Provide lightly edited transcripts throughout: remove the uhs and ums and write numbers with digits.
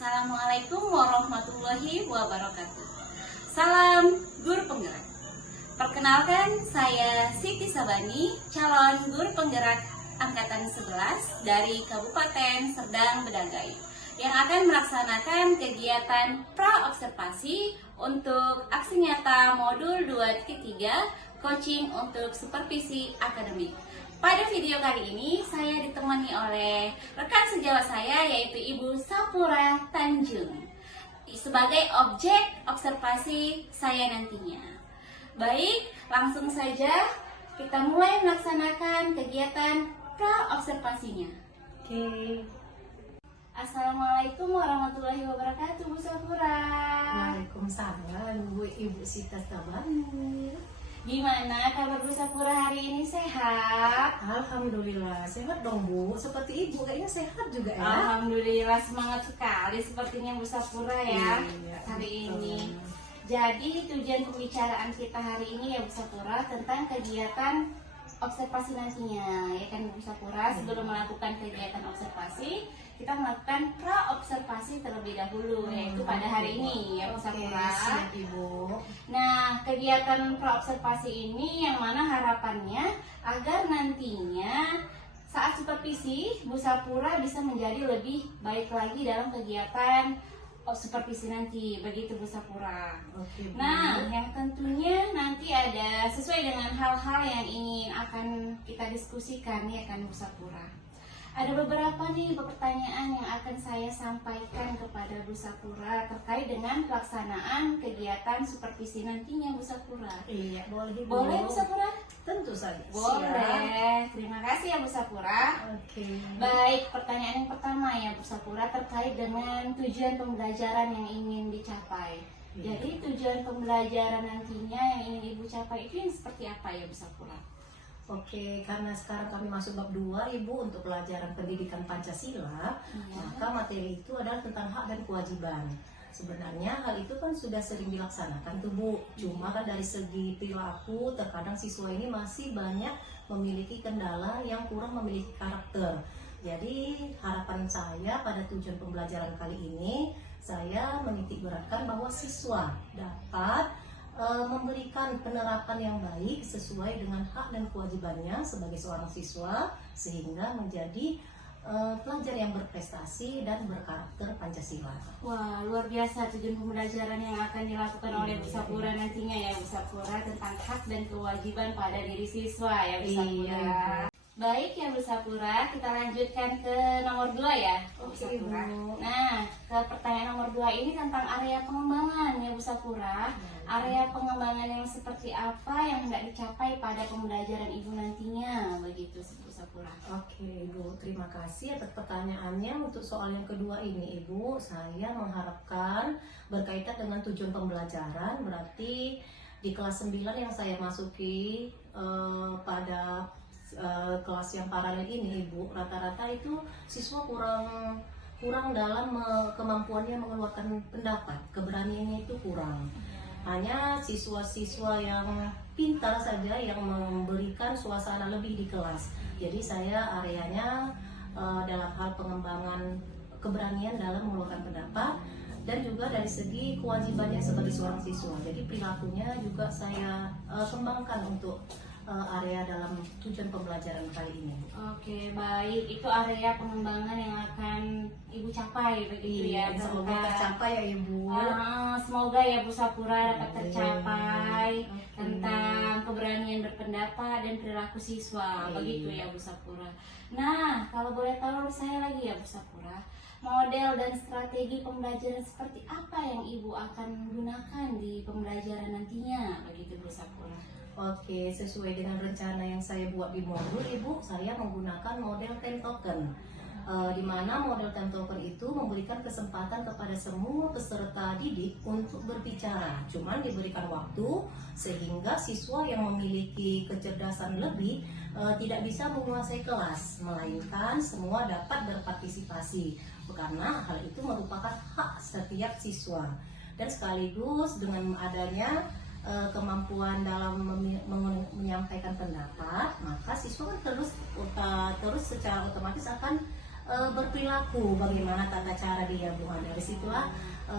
Assalamualaikum warahmatullahi wabarakatuh. Salam guru penggerak. Perkenalkan, saya Siti Sabani, calon guru penggerak angkatan 11 dari Kabupaten Serdang Bedagai yang akan melaksanakan kegiatan pra-observasi untuk aksi nyata modul 2.3 coaching untuk supervisi akademik. Pada video kali ini saya ditemani oleh rekan sejawat saya yaitu Ibu Sapura Tanjung sebagai objek observasi saya nantinya. Baik, langsung saja kita mulai melaksanakan kegiatan pra-observasinya. Oke. Assalamualaikum warahmatullahi wabarakatuh, Bu Sapura. Waalaikumsalam, Bu Ibu Sita Sabani. Gimana kabar Bu Sapura hari ini, sehat? Alhamdulillah, sehat dong Bu. Seperti Ibu kayaknya sehat juga ya. Alhamdulillah, semangat sekali sepertinya Bu Sapura ya Iya, hari betul. ini. Jadi tujuan pembicaraan kita hari ini ya Bu Sapura tentang kegiatan observasi nantinya, ya kan Bu Sapura. Sebelum melakukan kegiatan observasi, kita melakukan pra-observasi terlebih dahulu, yaitu pada hari ini ya Bu Oke, Sapura. siap Ibu. Nah, kegiatan pra-observasi ini yang mana harapannya agar nantinya saat supervisi Bu Sapura bisa menjadi lebih baik lagi dalam kegiatan supervisi nanti, begitu Bu Sapura. Oke, Bu. Nah, yang tentunya nanti ada sesuai dengan hal-hal yang ingin akan kita diskusikan ya kan Bu Sapura. Ada beberapa nih pertanyaan yang akan saya sampaikan kepada Bu Sapura terkait dengan pelaksanaan kegiatan supervisi nantinya Bu Sapura. Iya, boleh Ibu. Boleh Bu Sapura? Tentu saja. Siap. Boleh. Terima kasih ya Bu Sapura. Oke. Baik, pertanyaan yang pertama ya Bu Sapura terkait dengan tujuan pembelajaran yang ingin dicapai. Iya. Jadi tujuan pembelajaran nantinya yang ingin Ibu capai itu yang seperti apa ya Bu Sapura? Oke, karena sekarang kami masuk bab 2 Ibu untuk pelajaran pendidikan Pancasila, Iya. maka materi itu adalah tentang hak dan kewajiban. Sebenarnya hal itu kan sudah sering dilaksanakan tuh Bu. Cuma kan dari segi perilaku terkadang siswa ini masih banyak memiliki kendala yang kurang memiliki karakter. Jadi harapan saya pada tujuan pembelajaran kali ini, saya menitik beratkan bahwa siswa dapat memberikan penerapan yang baik sesuai dengan hak dan kewajibannya sebagai seorang siswa sehingga menjadi pelajar yang berprestasi dan berkarakter Pancasila. Wah, luar biasa tujuan pembelajaran yang akan dilakukan oleh Bu Sapura nantinya ya Bu Sapura tentang hak dan kewajiban pada diri siswa ya Bu Sapura. Iya, Baik ya Bu Sapura, kita lanjutkan ke nomor 2 ya Bu Oke, Sapura. Bu. Nah, ke pertanyaan nomor 2 ini tentang area pengembangan ya Bu Sapura. Area pengembangan yang seperti apa yang hendak dicapai pada pembelajaran Ibu nantinya, begitu Bu Sapura. Oke Ibu, terima kasih atas pertanyaannya. Untuk soal yang kedua ini Ibu, saya mengharapkan berkaitan dengan tujuan pembelajaran. Berarti di kelas 9 yang saya masuki pada kelas yang paralel ini Ibu, rata-rata itu siswa kurang dalam kemampuannya mengeluarkan pendapat, keberaniannya itu kurang. Hanya siswa-siswa yang pintar saja yang memberikan suasana lebih di kelas. Jadi saya areanya dalam hal pengembangan keberanian dalam mengeluarkan pendapat dan juga dari segi kewajibannya sebagai seorang siswa. Jadi perilakunya juga saya kembangkan untuk area dalam tujuan pembelajaran kali ini. Oke, baik. Itu area pengembangan yang akan Ibu capai begitu ya. Semoga tentang- tercapai ya Ibu. Semoga ya Bu Sapura dapat tercapai Oke. tentang keberanian berpendapat dan perilaku siswa, Oke. begitu ya Bu Sapura. Nah, kalau boleh tahu saya lagi ya Bu Sapura, model dan strategi pembelajaran seperti apa yang Ibu akan gunakan di pembelajaran nantinya, begitu Bu Sapura. Oke, sesuai dengan rencana yang saya buat di modul Ibu, saya menggunakan model 10 token. Di mana model 10 token itu memberikan kesempatan kepada semua peserta didik untuk berbicara. Cuman diberikan waktu sehingga siswa yang memiliki kecerdasan lebih tidak bisa menguasai kelas, melainkan semua dapat berpartisipasi karena hal itu merupakan hak setiap siswa. Dan sekaligus dengan adanya kemampuan dalam menyampaikan pendapat, maka siswa kan terus secara otomatis akan berperilaku, bagaimana tata cara dia Bu. Dari situlah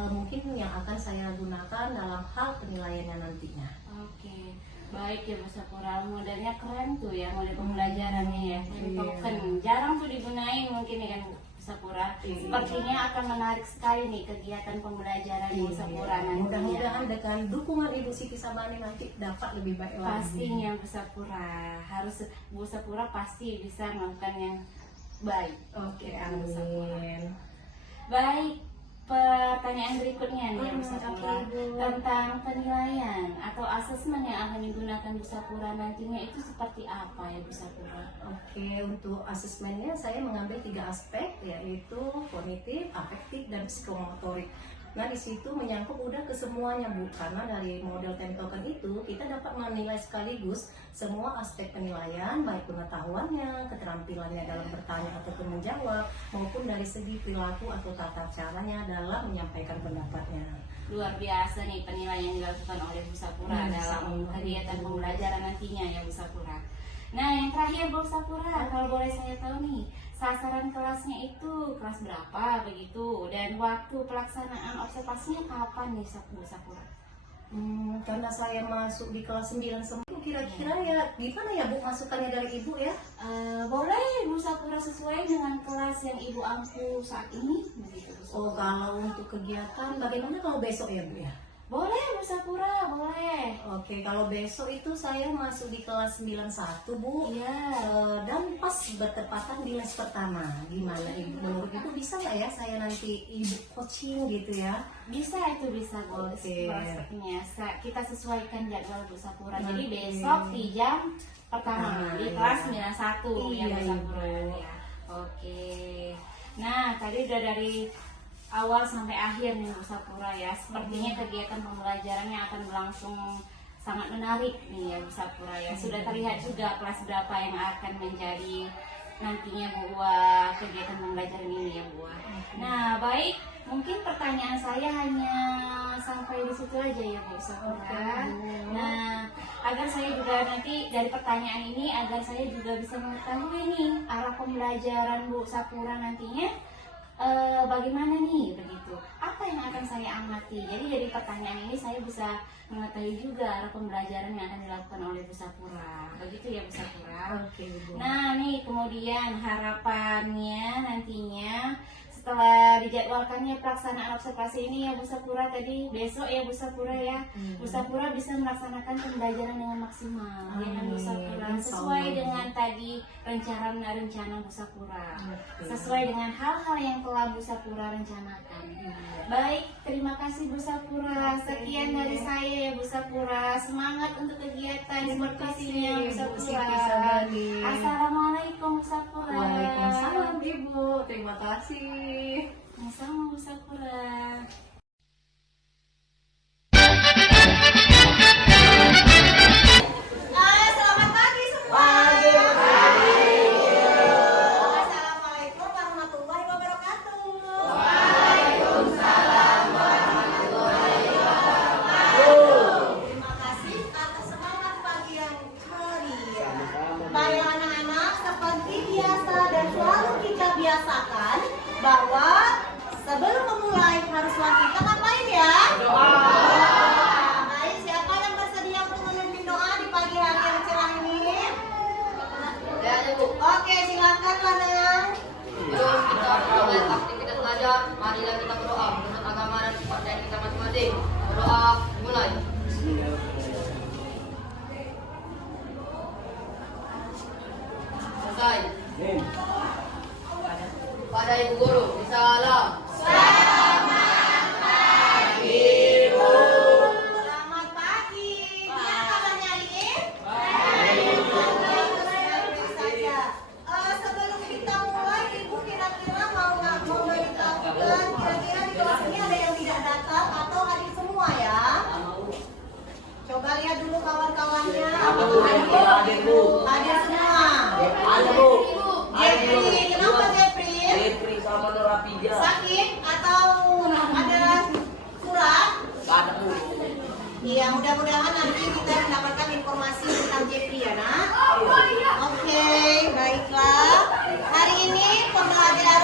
mungkin yang akan saya gunakan dalam hal penilaiannya nantinya. Oke, baik ya Bu Sapura, modelnya keren tuh ya, model pembelajarannya ya, token jarang tuh digunain mungkin ya kan Bu Sapura. Sepertinya akan menarik sekali nih kegiatan pembelajaran Bu Sapura nantinya. Mudah-mudahan dengan dukungan Ibu Siti Sabani nanti dapat lebih baik lagi. Pastinya Bu Sapura, harus Bu Sapura pasti bisa melakukan yang baik. Oke, Bu Sapura. amin. Baik, pertanyaan berikutnya nih Bu Sapura, oke, Ibu. tentang penilaian atau asesmen yang akan digunakan Bu Sapura nantinya itu seperti apa ya Bu Sapura? Oke, untuk asesmennya saya mengambil 3 aspek, yaitu kognitif, afektif, dan psikomotorik. Nah, di situ menyangkut udah ke semuanya Bu, karena dari model 10 token itu kita dapat menilai sekaligus semua aspek penilaian, baik pengetahuannya, keterampilannya dalam bertanya ataupun menjawab, maupun dari segi perilaku atau tata caranya dalam menyampaikan pendapatnya. Luar biasa nih penilaian yang dilakukan oleh Bu Sapura dalam kegiatan pembelajaran nantinya ya Bu Sapura. Nah, yang terakhir Bu Sapura, kalau boleh saya tahu nih, sasaran kelasnya itu kelas berapa begitu, dan waktu pelaksanaan observasinya kapan nih Bu Sapura? Karena saya masuk di kelas 9 semua, kira-kira ya gimana ya Bu masukannya dari Ibu ya? Boleh Bu Sapura sesuai dengan kelas yang Ibu ampu saat ini begitu Bu Sapura. Oh, kalau untuk kegiatan bagaimana kalau besok ya Bu ya? Boleh Bu Sapura, boleh. Oke, kalau besok itu saya masuk di kelas 91 Bu. Iya. Dan pas bertepatan di les pertama. Gimana Ibu? Menurut Ibu bisa nggak ya saya nanti Ibu coaching gitu ya? Bisa itu bisa Bu. Oke. Prosesnya kita sesuaikan jadwal Bu Sapura. Jadi Oke. besok di jam pertama di ya. kelas 91 ya Iya, Bu Sapura. Ibu. Ya. Oke. Nah, tadi udah dari awal sampai akhir nih Bu Sapura ya. Sepertinya kegiatan pembelajarannya akan berlangsung sangat menarik nih ya Bu Sapura ya. Sudah terlihat juga kelas berapa yang akan menjadi nantinya buat kegiatan pembelajaran ini ya Bu. Nah, baik, mungkin pertanyaan saya hanya sampai di situ aja ya Bu Sapura. Nah, agar saya juga nanti dari pertanyaan ini agar saya juga bisa mengetahui nih arah pembelajaran Bu Sapura nantinya bagaimana nih begitu, apa yang akan saya amati. Jadi dari pertanyaan ini saya bisa mengetahui juga arah pembelajaran yang akan dilakukan oleh Bu Sapura, begitu ya Bu Sapura. Oke, Ibu. Nah nih kemudian harapannya nantinya setelah dijadwalkannya pelaksanaan observasi ini ya Bu Sapura, tadi besok ya Bu Sapura ya, Bu Sapura bisa melaksanakan pembelajaran dengan maksimal ya kan Bu Sapura, sesuai dengan tadi rencana Bu Sapura, sesuai dengan hal-hal yang telah Bu Sapura rencanakan. Baik, terima kasih Bu Sapura. Sekian dari saya ya Bu Sapura. Semangat untuk kegiatan sepertinya Bu Sapura. Assalamualaikum Bu Sapura. Waalaikumsalam Ibu. Terima kasih. Sama Bu Sapura. Selamat pagi semua. Assalamualaikum warahmatullahi wabarakatuh. Waalaikumsalam warahmatullahi wabarakatuh. Terima kasih atas semangat pagi yang ceria. Baik anak-anak, seperti biasa dan selalu kita biasakan bahwa sebelum memulai haruslah kita ngapain ya? Baik, siapa yang bersedia untuk memimpin doa di pagi hari yang cerah ini? Ya, Bu. Oke, silakan Lanang. Yuk, kita mulai aktivitas belajar. Marilah kita berdoa menurut agama dan kepercayaan kita masing-masing. Berdoa mulai. Selesai. Pada Ibu Guru, disalam. Selamat pagi. Gimana kabarnya ini? Saja. Sebelum kita mulai, Ibu kira-kira mau memberitahukan kira-kira di kelas ini ada yang tidak datang atau hadir semua ya? Coba lihat dulu kawan-kawannya. Hadir, Bu. Hadir semua. Ada Bu. Jeffrey, kenapa Jeffrey? Jeffrey sama Nora Pija. Sakit atau ada surat? Gak ada Bu. Iya, mudah-mudahan nanti kita mendapatkan informasi tentang Jeffrey ya nak. Oke, baiklah. Hari ini pembelajaran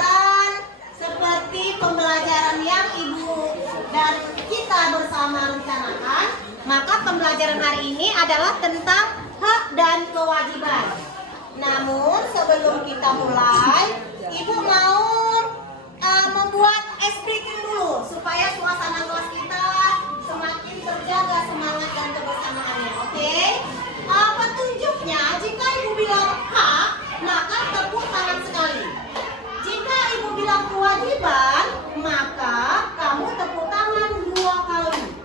Maka pembelajaran hari ini adalah tentang hak dan kewajiban. Namun sebelum kita mulai, Ibu mau membuat ice breaking dulu supaya suasana kelas kita semakin terjaga semangat dan kebersamaannya. Oke? Petunjuknya, jika Ibu bilang hak, maka tepuk tangan sekali. Jika Ibu bilang kewajiban, maka kamu tepuk tangan 2 kali.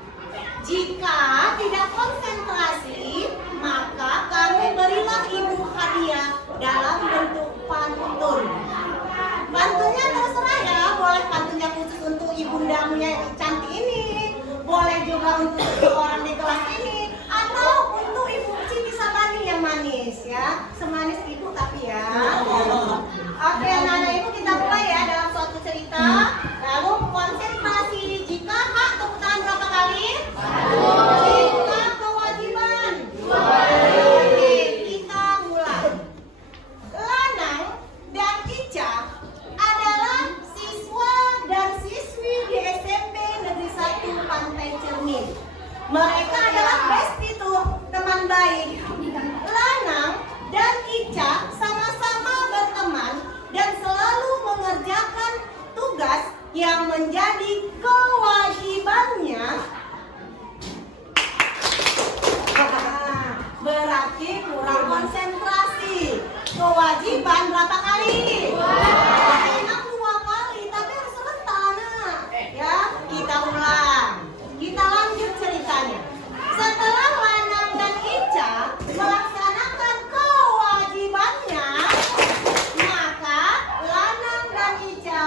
Jika tidak konsentrasi, maka kamu berilah Ibu hadiah dalam bentuk pantun. Pantunnya terserah ya, boleh pantunnya khusus untuk ibundamu yang cantik ini, boleh juga untuk orang di kelas ini, atau untuk Ibu Siti Sabani yang manis ya, semanis Ibu tapi ya. Oke, anak-anak Ibu kita mulai ya dalam suatu cerita. Lalu konsentrasi. Jika hak, tepuk tangan berapa kali? Jika kewajiban 2 kali. Oke, kita mulai. Lanang dan Ica adalah siswa dan siswi di SMP Negeri 1 Pantai Cermin. Mereka adalah bestie tuh, teman baik. Lanang dan Ica sama-sama berteman dan selalu mengerjakan tugas yang menjadi kewajibannya. Berarti kurang konsentrasi. Kewajiban berapa kali? Enak 2 kali, tapi harus sebentar, nak. Ya, kita ulang. Kita lanjut ceritanya. Setelah Lanang dan Ica melaksanakan kewajibannya, maka Lanang dan Ica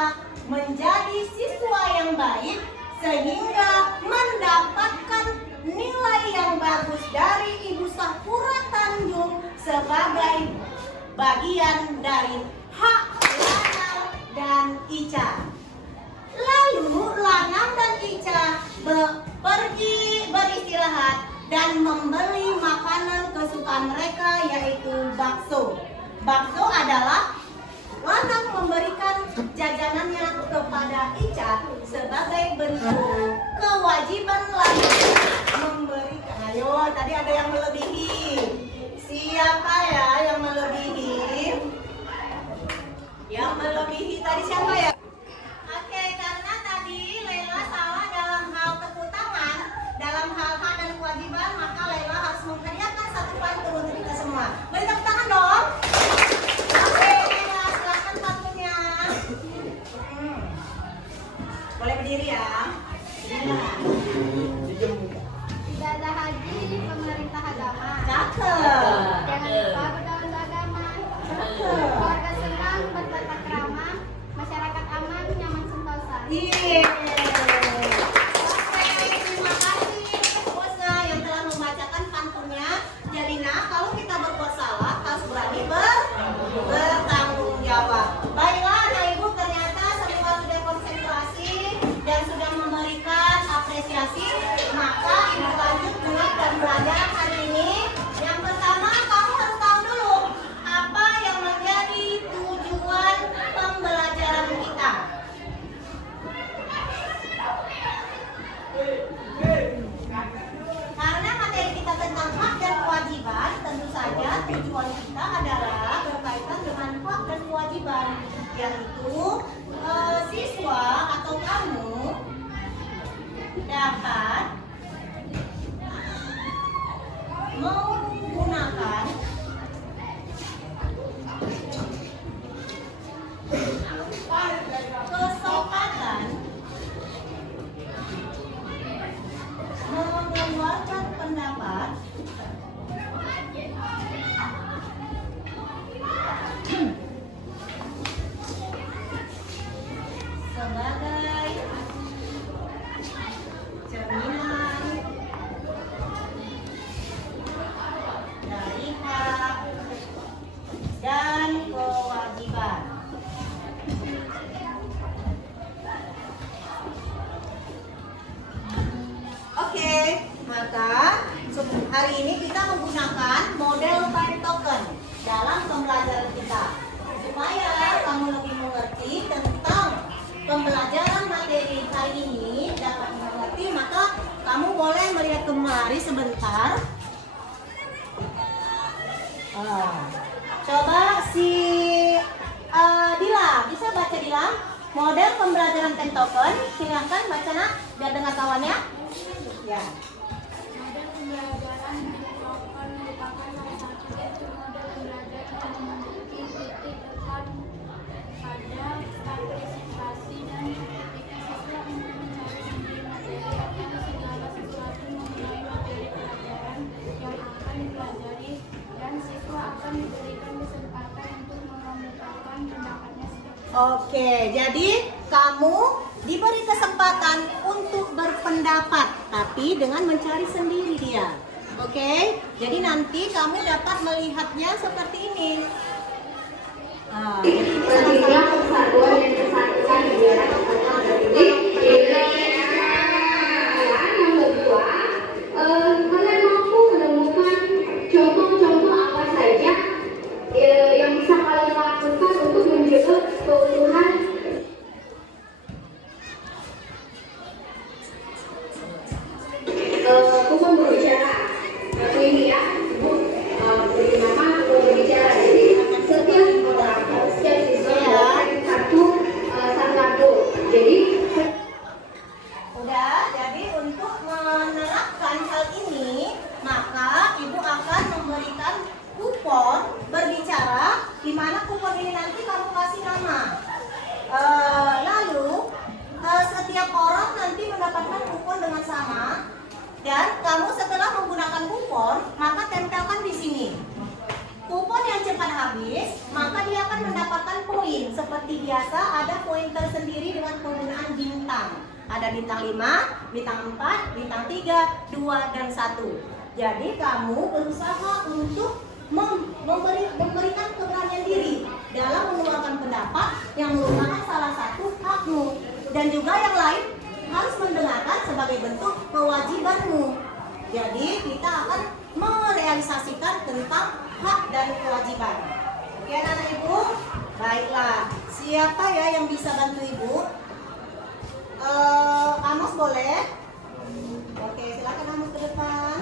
menjadi siswa yang baik sehingga mendapatkan nilai yang bagus dari Ibu Safura Tanjung sebagai bagian dari hak Lanang dan Ica. Lalu Lanang dan Ica pergi beristirahat dan membeli makanan kesukaan mereka, yaitu bakso. Bakso adalah Lanang memberikan jajanannya kepada Ica sebagai bentuk kewajiban Lanang memberikan. Ayo, tadi ada yang melebihi. Siapa ya yang melebihi? Yang melebihi tadi siapa ya? Oke, karena tadi Lela salah dalam hal tepuk tangan, dalam hal hak dan kewajiban, maka Lela harus menghadiahkan 1 pantun untuk kita semua. Boleh tepuk tangan dong? Oke, Lela silakan pantunnya. Boleh berdiri ya. Tidak ada haji di pemerintah agama. Cakep. Jangan lupa bergaul agama. Keluarga senang, bertata krama, masyarakat aman, nyaman sentosa. Iya. Oke, terima kasih Husna yang telah membacakan pantunnya. Jalina, kalau kita berbuat salah harus berani bertanggung jawab. Baiklah, anak ibu, ternyata semua sudah konsentrasi dan sudah memberikan apresiasi. Maka ibu lanjut dengan pembelajaran hari ini. Yang pertama, kamu harus tahu dulu apa yang menjadi tujuan pembelajaran kita. Karena materi kita tentang hak dan kewajiban, tentu saja tujuan kita adalah berkaitan dengan hak dan kewajiban, yaitu siswa atau kamu dapat menggunakan kesempatan mengeluarkan pendapat sebagai cerminan dari hak dan kewajiban. Oke, maka hari ini kita menggunakan model time token dalam pembelajaran kita supaya kamu lebih mengerti tentang pembelajaran materi hari ini dapat mengerti, maka kamu boleh melihat kemari sebentar. Coba si Dila, bisa baca Dila? Model pembelajaran Tentoken, silahkan baca nak, biar dengar kawannya. Ya. Model pembelajaran Tentoken merupakan salah satu fitur model pembelajaran yang memiliki titik tekan pada partisipasi dan ketika siswa untuk mencari sendiri materi atau segala sesuatu mengenai materi pelajaran yang akan dipelajari, dan siswa akan diberikan kesempatan untuk mengemukakan pendapatnya sendiri. Oke, jadi kamu diberi kesempatan untuk berpendapat, tapi dengan mencari sendiri dia. Oke, jadi nanti kamu dapat melihatnya seperti ini. Jadi ini salah satu Persatuan dan Kesatuan Negara Kesatuan Republik Indonesia. Yang kedua, kalian mampu menemukan contoh-contoh apa saja yang bisa kalian lakukan untuk menjaga keutuhan kupon berbicara. Ini ya, Ibu beri nama berbicara. Jadi setiap siswa satu kartu. Jadi udah, jadi untuk menerapkan hal ini, maka ibu akan memberikan kupon berbicara, di mana kupon ini nanti kamu kasih nama. Lalu setiap orang nanti mendapatkan kupon dengan sama, dan kamu setelah menggunakan kupon, maka tempelkan di sini. Kupon yang cepat habis, maka dia akan mendapatkan poin. Seperti biasa, ada poin tersendiri dengan penggunaan bintang. Ada bintang 5, bintang 4, bintang 3, 2, dan 1. Jadi kamu berusaha untuk memberikan keberanian diri dalam mengeluarkan pendapat yang merupakan salah satu hakmu. Dan juga yang lain harus mendengarkan sebagai bentuk kewajibanmu. Jadi kita akan merealisasikan tentang hak dan kewajiban. Oke anak ibu? Baiklah. Siapa ya yang bisa bantu ibu? Amos boleh? Oke, silakan Amos ke depan.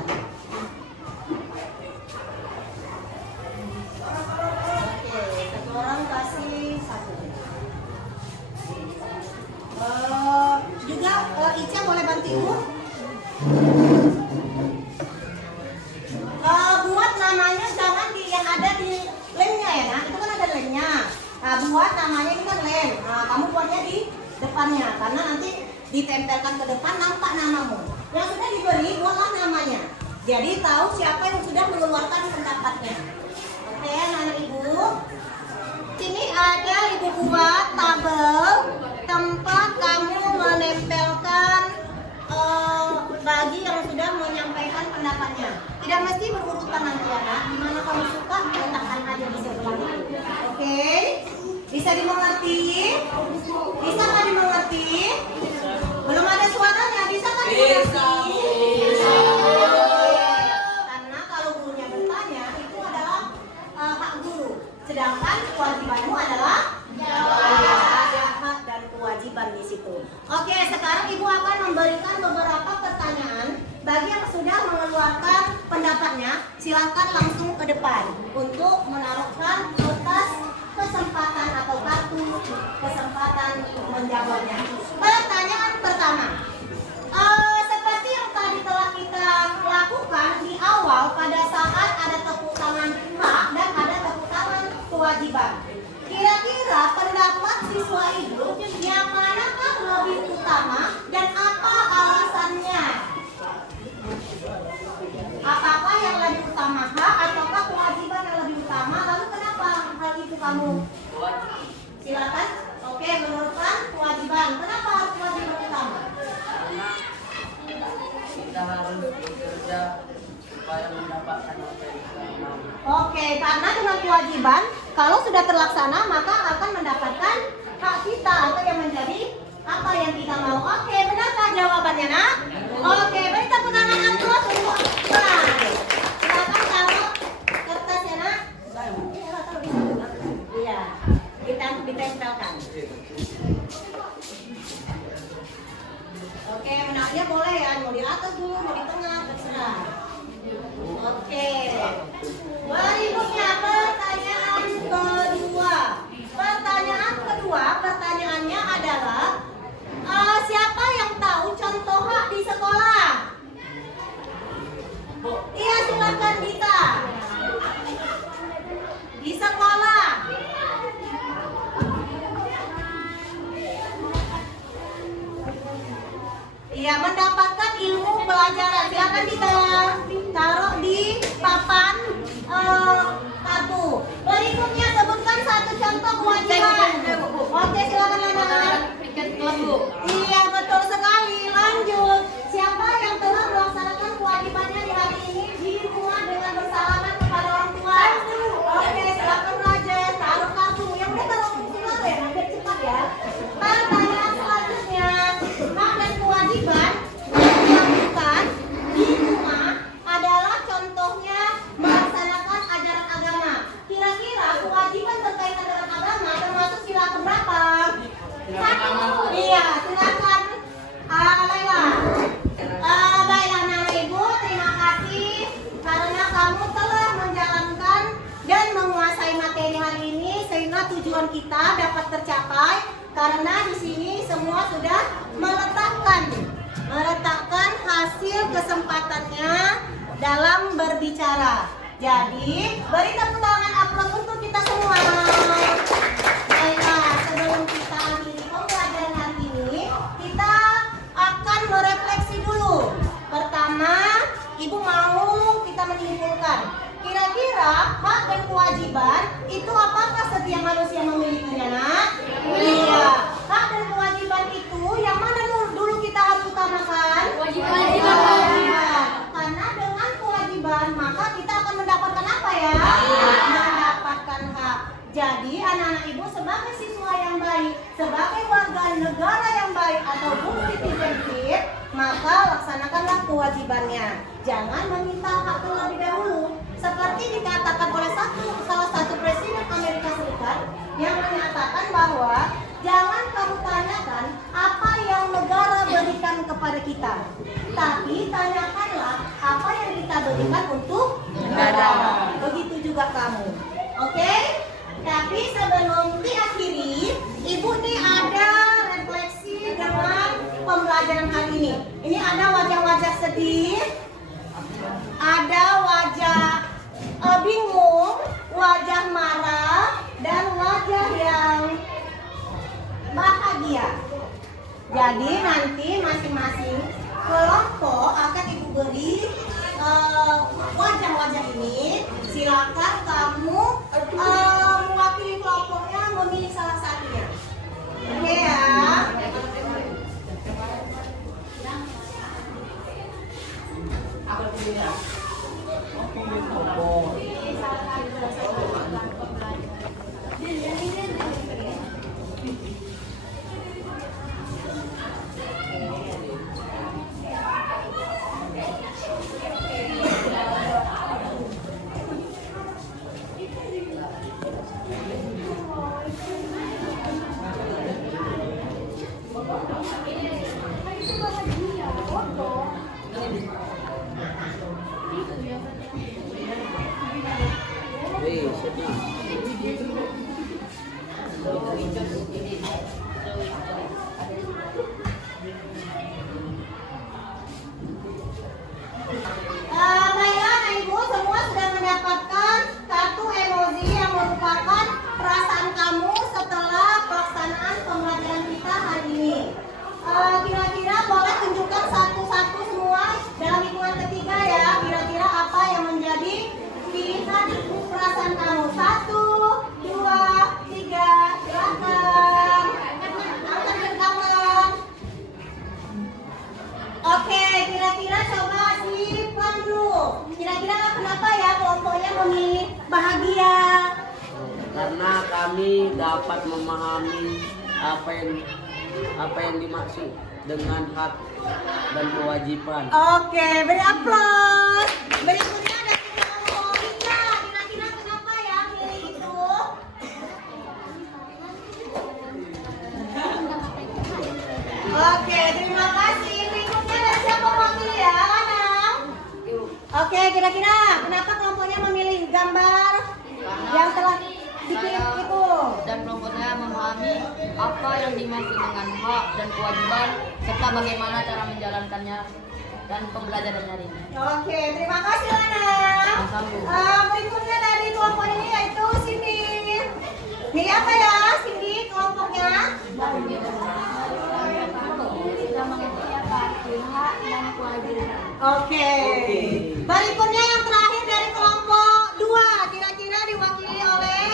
Oke, satu orang kasih satu. Juga Ica boleh bantu ibu? Buat namanya jangan di yang ada di lemnya ya, nah itu kan ada lemnya. Nah, buat namanya ini kan lem. Nah, kamu buatnya di depannya karena nanti ditempelkan ke depan nampak namamu. Yang sudah diberi buatlah namanya. Jadi tahu siapa yang sudah mengeluarkan pendapatnya. Oke, anak ibu. Sini ada ibu buat tabel tempat kamu menempelkan bagi yang sudah menyampaikan pendapatnya. Tidak mesti berurutan nanti ya, nah. Dimana kamu suka, letakkan aja di sebelah. Oke? Bisa dimengerti? Bisa nggak dimengerti? Belum ada suaranya, bisa kan dimengerti? Karena kalau gurunya bertanya, itu adalah hak guru. Sedangkan kewajibanmu adalah ada hak dan kewajiban di situ. Oke, sekarang ibu akan memberikan beberapa pertanyaan bagi yang sudah mengeluarkan pendapatnya. Silakan langsung ke depan untuk menaruhkan kertas kesempatan atau kartu kesempatan untuk menjawabnya. Pertanyaan pertama, seperti yang tadi telah kita lakukan di awal, pada saat ada tepuk tangan hak dan ada tepuk tangan kewajiban. Kira-kira pendapat siswa itu yang manakah lebih utama dan apa alasannya? Apakah yang lebih utama hak ataukah kewajiban yang lebih utama? Lalu kenapa hal itu kamu? Silakan. Oke, menurutkan kewajiban. Kenapa harus kewajiban utama? Karena kita harus bekerja supaya mendapatkan apa yang kita mau. Oke, karena dengan kewajiban, kalau sudah terlaksana maka akan mendapatkan hak kita atau yang menjadi apa yang kita mau. Oke, benarkah jawabannya, nak? Oke, beri tepuk tangan aplaus untuk Nah, silakan taruh kertasnya, nak. Taruh di situ, nak. Iya, ditempelkan. Oke, duduknya boleh ya, mau di atas dulu, mau di tengah, terserah. Oke. Berikutnya pertanyaan kedua. Pertanyaannya adalah siapa yang tahu contoh hak di sekolah? Iya, silakan Dita. Di sekolah. Iya, mendapatkan ilmu pelajaran. Silakan Dita. Taruh di papan kartu. Berikutnya sebutkan satu contoh kewajiban. Oke, silakan Lana. Iya, betul sekali. Lanjut. Siapa yang telah melaksanakan kewajibannya di hari ini di rumah dengan bersalaman kepada orang tua? Oke, silakan Rajes. Taruh kartu. Yang udah taruh surat ya, biar cepat ya. Pertanyaan selanjutnya, hak dan kewajiban yang dilakukan di rumah adalah contohnya melaksanakan ajaran agama. Kira-kira kewajiban berkaitan dengan agama termasuk sila keberapa? Iya, silakan Laila. Baiklah Nana Ibu, terima kasih karena kamu telah menjalankan dan menguasai materi hari ini sehingga tujuan kita dapat tercapai karena di sini semua sudah meletakkan hasil kesempatannya dalam berbicara. Jadi, beri tepuk tangan aplaus untuk kita semua. Baiklah, sebelum kita akhiri pembelajaran hari ini, kita akan merefleksi dulu. Pertama, Ibu mau kita menyimpulkan. Kira-kira hak dan kewajiban itu apakah setiap manusia memilikinya, Nak? Iya. Hak dan kewajiban itu yang mana dulu kita harus utamakan? Kewajiban. Karena dengan kewajiban maka kita akan mendapatkan apa ya? Mendapatkan hak. Jadi anak-anak Ibu sebagai siswa yang baik, sebagai warga negara yang baik atau good citizenship, maka laksanakanlah kewajibannya. Jangan meminta hak terlebih dahulu. Seperti dikatakan oleh salah satu presiden Amerika Serikat yang menyatakan bahwa jangan kamu tanyakan apa yang negara berikan kepada kita, tapi tanyakanlah apa yang kita berikan untuk negara. Begitu juga kamu. Oke? Tapi sebelum diakhiri, Ibu nih ada refleksi dengan pembelajaran hari ini. Ini ada wajah-wajah sedih, ada wajah bingung, wajah marah, dan wajah yang bahagia. Jadi nanti masing-masing kelompok akan Ibu beri wajah-wajah ini. Silakan kamu mewakili kelompoknya memilih salah satunya. Oke ya. Apa pilihnya? Baiklah, Ibu semua sudah mendapatkan kartu emoji yang merupakan perasaan kamu setelah pelaksanaan pembelajaran kita hari ini. Kira-kira boleh tunjukkan satu-satu semua dalam hitungan ketiga ya. Kira-kira apa yang menjadi pilihan perasaan kamu? 1, 2, 3, silakan. Angkat ke kanan. Oke, kira-kira coba simpan dulu. Kira-kira kenapa ya kelompoknya memilih bahagia? Karena kami dapat memahami apa yang dimaksud dengan hak dan kewajiban. Oke, beri aplaus. Berikutnya ada kelompok Rika. Kira-kira kenapa ya pilih itu? Oke, terima kasih. Berikutnya kira-kira kenapa kelompoknya memilih gambar yang telah dipilih itu? Dan kelompoknya memahami apa yang dimaksud dengan hak dan kewajiban serta bagaimana cara menjalankannya dan pembelajaran hari ini. Oke, terima kasih Lana. Berikutnya dari kelompok ini yaitu Cindy. Ini apa ya Cindy kelompoknya? Sudah mengerti apa arti hak dan kewajiban. Oke. Berikutnya yang terakhir dari kelompok 2, kira-kira diwakili oleh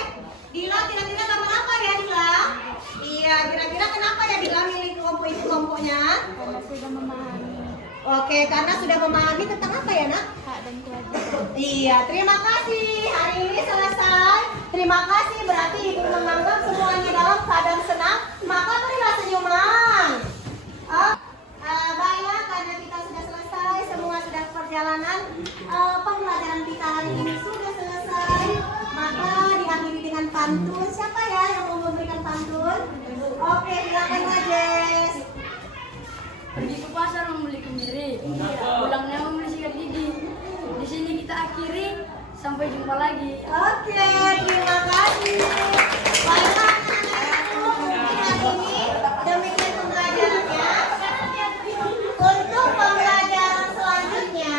Dila. Kira-kira gambar apa ya Dila? Iya, kira-kira kenapa ya Dila milih kelompok itu kelompoknya? Karena sudah memahami Oke, karena sudah memahami tentang apa ya nak? hak dan kewajiban. Iya, terima kasih. Hari ini selesai. Terima kasih, berarti Ibu menganggap semuanya dalam keadaan senang. Maka berilah senyuman. Baiklah, karena kita sudah selesai, semua sudah perjalanan. Pembelajaran kita hari ini sudah selesai. Maka diakhiri dengan pantun. Siapa ya yang mau memberikan pantun? Oke, silakan Rajes. Pergi ke pasar membeli kemiri, pulangnya membeli sikat gigi. Di sini kita akhiri, sampai jumpa lagi. Oke, terima kasih. Baiklah, hari ini demikian pembelajarannya. Untuk pembelajaran selanjutnya,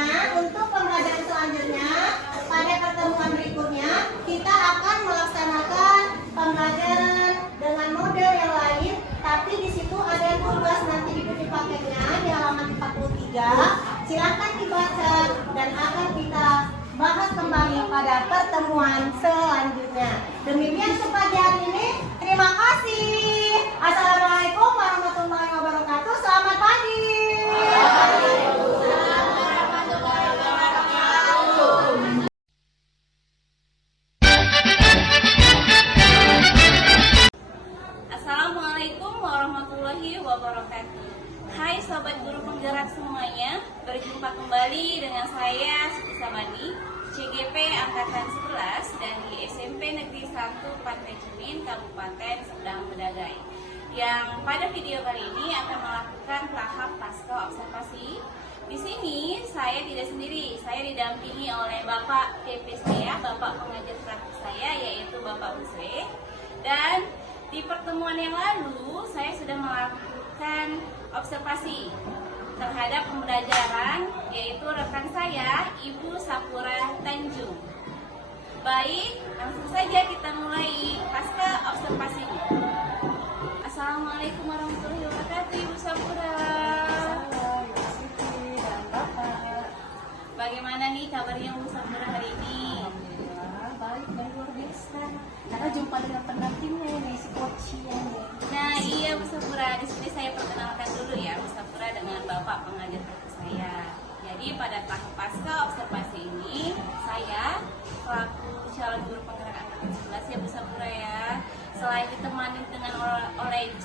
pada pertemuan berikutnya kita akan melaksanakan pembelajaran dengan model yang lain. Tapi di situ ada tugas nanti di buku paketnya di halaman 43. Silakan dibaca dan akan kita bahas kembali pada pertemuan selanjutnya. Demikian untuk pagi hari ini. Terima kasih. Assalamualaikum warahmatullahi wabarakatuh. Selamat pagi. Assalamualaikum warahmatullahi wabarakatuh. Hai sobat guru penggerak semuanya, berjumpa kembali dengan saya Siti Sabani, CGP Angkatan 11 dari SMP Negeri 1 Pantai Cermin, Kabupaten Serdang Bedagai. Yang pada video kali ini akan melakukan tahap pasca observasi. Di sini saya tidak sendiri, saya didampingi oleh Bapak TP saya, Bapak pengajar praktik saya, yaitu Bapak Busre. Dan di pertemuan yang lalu, saya sudah melakukan observasi terhadap pembelajaran, yaitu rekan saya, Ibu Sapura Tanjung. Baik, langsung saja kita mulai pasca observasinya. Assalamualaikum warahmatullahi wabarakatuh, Ibu Sapura. Bagaimana nih kabarnya Ibu Sapura hari ini? Baik, luar biasa. Karena jumpa dengan pendampingnya nih, si coachnya nih. Nah iya Bu Sapura, di sini saya perkenalkan dulu ya Bu Sapura dengan Bapak pengajar praktik saya. Jadi pada tahap pasca observasi ini, saya selaku calon guru penggerak angkatan 11 ya Bu Sapura ya. Selain ditemani dengan oleh Bu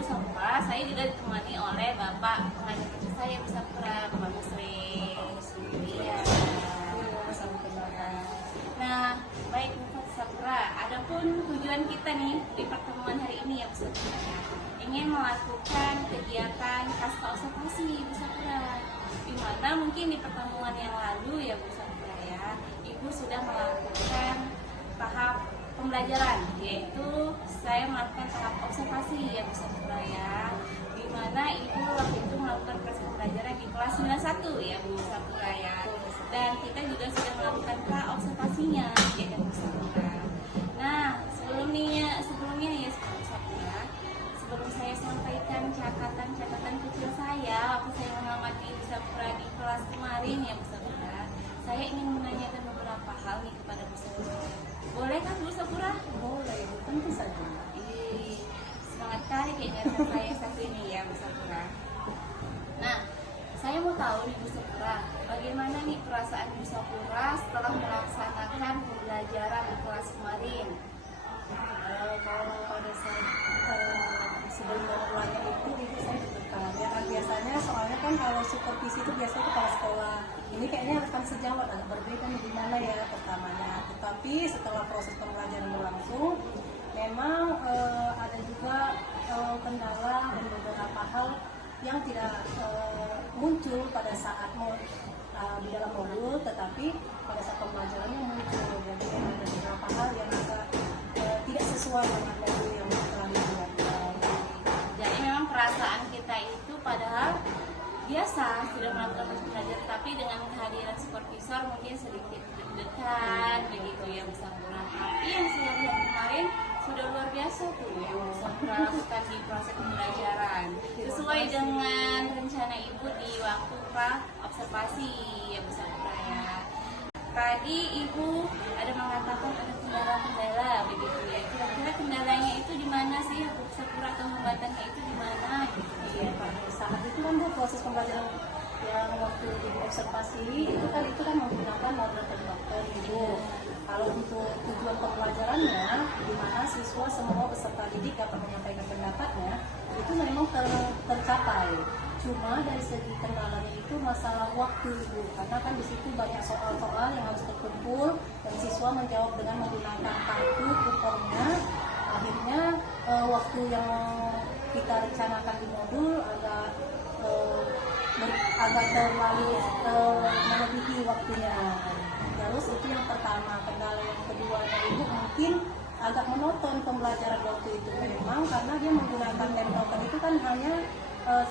Sapura, saya juga ditemani oleh Bapak pengajar praktik saya Bu Sapura, Bapak Musri. Iya. Nah, baik Bu Sapura, adapun tujuan kita nih di pertemuan hari ini ya Bu Sapura ya, ingin melakukan kegiatan pasca observasi Bu Sapura. Di mana mungkin di pertemuan yang lalu ya Bu Sapura ya, Ibu sudah melakukan tahap pembelajaran, yaitu saya melakukan tahap observasi ya Bu Sapura ya, di mana Ibu waktu itu melakukan proses pembelajaran di kelas 91 ya Bu Sapura ya. Dan kita juga sudah melakukan observasinya ya Bu Sapura. Nah, sebelumnya ya Bu Sapura, sebelum saya sampaikan catatan kecil saya waktu saya mengamati Bu Sapura di kelas kemarin ya Bu Sapura, saya ingin menanyakan beberapa hal nih kepada Bu Sapura. Boleh kan Bu Sapura? Boleh, tentu saja. Semangat kali kayaknya saya satu ini ya Bu Sapura. Nah, saya mau tahu nih Bu Sapura, bagaimana nih perasaan Bu Sapura setelah melaksanakan pembelajaran di kelas kemarin? Kalau pada saat sebelum mulainya itu saya deg-degan ya kan, biasanya soalnya kan kalau supervisi itu biasanya kepala sekolah, ini kayaknya akan sejawat agak berbeda nih gimana ya pertamanya. Tetapi setelah proses pembelajaran berlangsung, memang ada juga kendala dan beberapa hal yang tidak muncul pada saat di dalam modul, tetapi pada saat pembelajarannya muncul. Jadi ada beberapa hal yang agak tidak sesuai dengan modul yang telah dibuat. Jadi memang perasaan kita itu padahal biasa sudah melakukan proses belajar, tapi dengan kehadiran supervisor mungkin sedikit deg-degan begitu ya Bu Sapura. Tapi yang saya lihat kemarin sudah luar biasa tuh yang Bu Sapura lakukan di proses pembelajaran sesuai dengan rencana Ibu di waktu pra observasi ya Bu Sapura ya. Tadi Ibu ada mengatakan ada kendala-kendala begitu ya. Kira-kira kendalanya itu di mana sih Bu Sapura, atau hambatannya itu di mana gitu ya? Saat itu kan Bu, proses pembelajaran yang waktu Ibu observasi itu kan menggunakan model terdoktrin Ibu. Kalau untuk tujuan pembelajarannya, di mana siswa semua peserta didik dapat menyampaikan pendapatnya, itu memang tercapai. Cuma dari segi kendalanya itu masalah waktu Ibu, karena kan di situ banyak soal-soal yang harus terkumpul dan siswa menjawab dengan menggunakan kartu kuponnya. Akhirnya waktu yang kita rencanakan di modul agak terlalu melebihi waktunya. Terus itu yang pertama. Kendala yang kedua Ibu mungkin agak monoton pembelajaran waktu itu memang, karena dia menggunakan tembakan itu kan hanya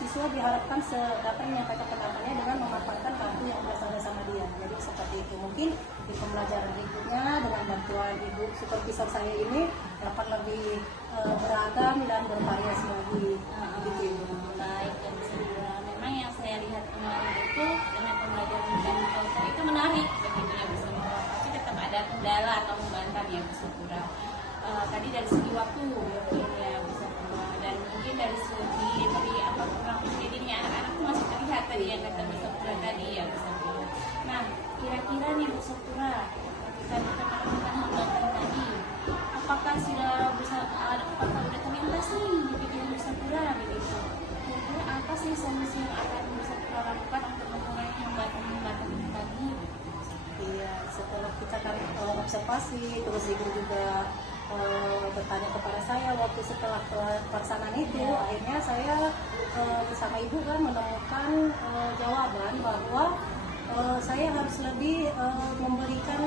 siswa diharapkan dapat menyampaikan pendapatnya dengan memanfaatkan kartu yang berasal sama dia. Jadi seperti itu. Mungkin di pembelajaran berikutnya dengan bantuan Ibu supervisor saya ini dapat lebih beragam dan bervariasi lagi. Gitu Ibu. Baik, dan memang yang saya lihat kemarin itu dengan pembelajaran dan proses itu menarik begitu ya Bu Sapura. Tapi tetap ada kendala atau hambatan ya Bu Sapura. Tadi dari segi waktu mungkin ya Bu Sapura, dan mungkin dari segi apa kurang jadinya anak-anak itu masih terlihat tadi yang kata Bu Sapura tadi ya Bu Sapura. Nah, kira-kira nih Bu Sapura, ketika kita menemukan hambatan tadi, apakah sudah terlintas nih di pikiran Bu Sapura begitu? Kira-kira apa sih solusi yang akan Bu Sapura lakukan untuk mengurangi hambatan-hambatan tadi? Iya, setelah kita kan observasi, terus Ibu juga bertanya kepada saya waktu setelah pelaksanaan itu, akhirnya saya bersama Ibu kan menemukan jawaban bahwa saya harus lebih memberikan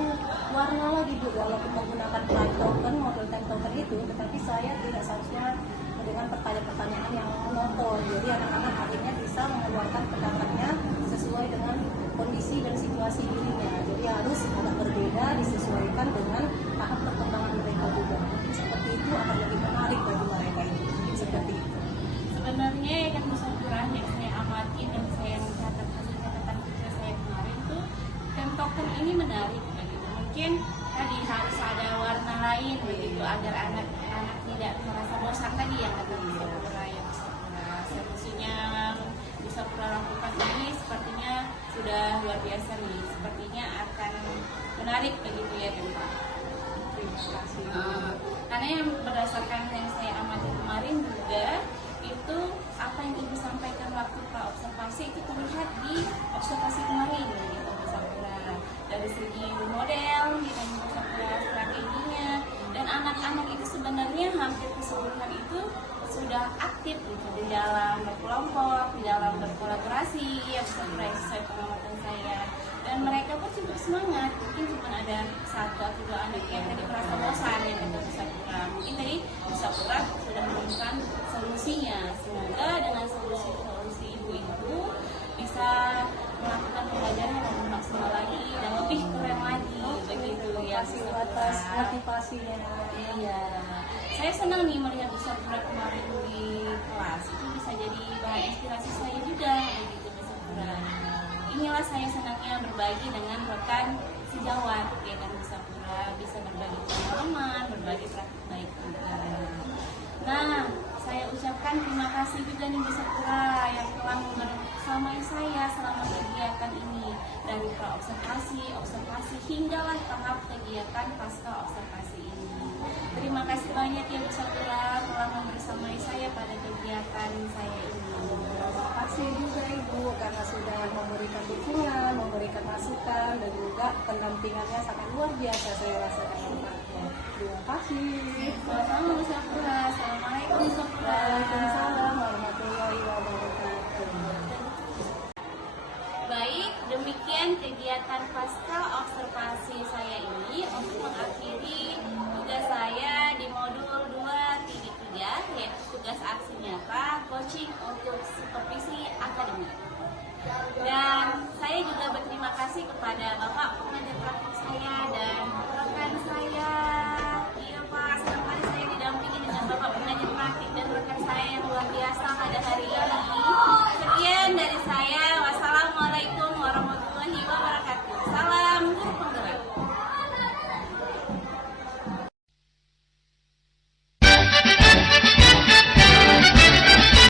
warna lagi Bu, walaupun menggunakan time token, model time token itu, tetapi saya tidak seharusnya dengan pertanyaan-pertanyaan yang monoton. Jadi anak-anak akhirnya bisa mengeluarkan pendapatnya sesuai dengan kondisi dan situasi dirinya. Jadi harus agak berbeda, disesuaikan dengan tahap perkembangan mereka juga. Seperti itu akan lebih menarik bagi mereka itu. Seperti itu. Sebenarnya ya kan Bu Sapura, yang saya amati dan saya mencatat hasil catatan kecil saya kemarin tuh, time token ini menarik begitu. Mungkin tadi harus ada warna lain begitu agar anak-anak tidak merasa bosan tadi yang kata Bu Sapura ya Bu Sapura. Solusinya Bu Sapura lakukan ini sepertinya sudah luar biasa nih. Sepertinya akan menarik begitu ya kan Pak. Terima kasih. Karena yang berdasarkan yang saya amati kemarin juga itu apa yang Ibu sampaikan waktu pra observasi itu terlihat di observasi kemarin gitu Bu Sapura. Dari segi model gitu Bu Sapura, strateginya, dan anak-anak itu sebenarnya hampir keseluruhan itu sudah aktif gitu di dalam berkelompok, di dalam berkolaborasi ya Bu Sapura, sesuai pengamatan saya. Dan mereka pun juga semangat. Mungkin cuma ada satu atau dua anak yang tadi merasa bosan ya kata Bu Sapura. Mungkin tadi Bu Sapura sudah menemukan solusinya. Semoga dengan solusi Ibu itu bisa melakukan pembelajaran yang lebih maksimal lagi dan lebih keren lagi begitu ya Bu Sapura. Atas motivasinya. Iya. Saya senang nih melihat Bu Sapura kemarin di kelas. Itu bisa jadi bahan inspirasi saya juga begitu Bu Sapura. Inilah saya senangnya berbagi dengan rekan sejawat ya kan Bu Sapura, bisa berbagi pengalaman, berbagi praktik baik juga. Nah, saya ucapkan terima kasih juga nih Bu Sapura yang telah membersamai saya selama kegiatan ini dari pra observasi hinggalah tahap kegiatan pasca observasi ini. Terima kasih banyak ya Bu Sapura telah membersamai saya pada kegiatan saya ini. Terima kasih juga Ibu karena sudah memberikan dukungan, memberikan masukan, dan juga pendampingannya sangat luar biasa saya rasakan. Terima kasih. Sama-sama Bu Sapura. Assalamualaikum Bu Sapura. Waalaikumsalam warahmatullahi wabarakatuh. Baik, demikian kegiatan pasca observasi saya ini untuk mengakhiri tugas saya di modul 2.3, yaitu tugas aksi nyata coaching untuk supervisi akademik. Dan saya juga berterima kasih kepada Bapak pengajar praktik saya dan rekan saya. Iya Pak, senang kali saya didampingi dengan Bapak pengajar praktik dan rekan saya yang luar biasa pada hari ini. Sekian dari saya.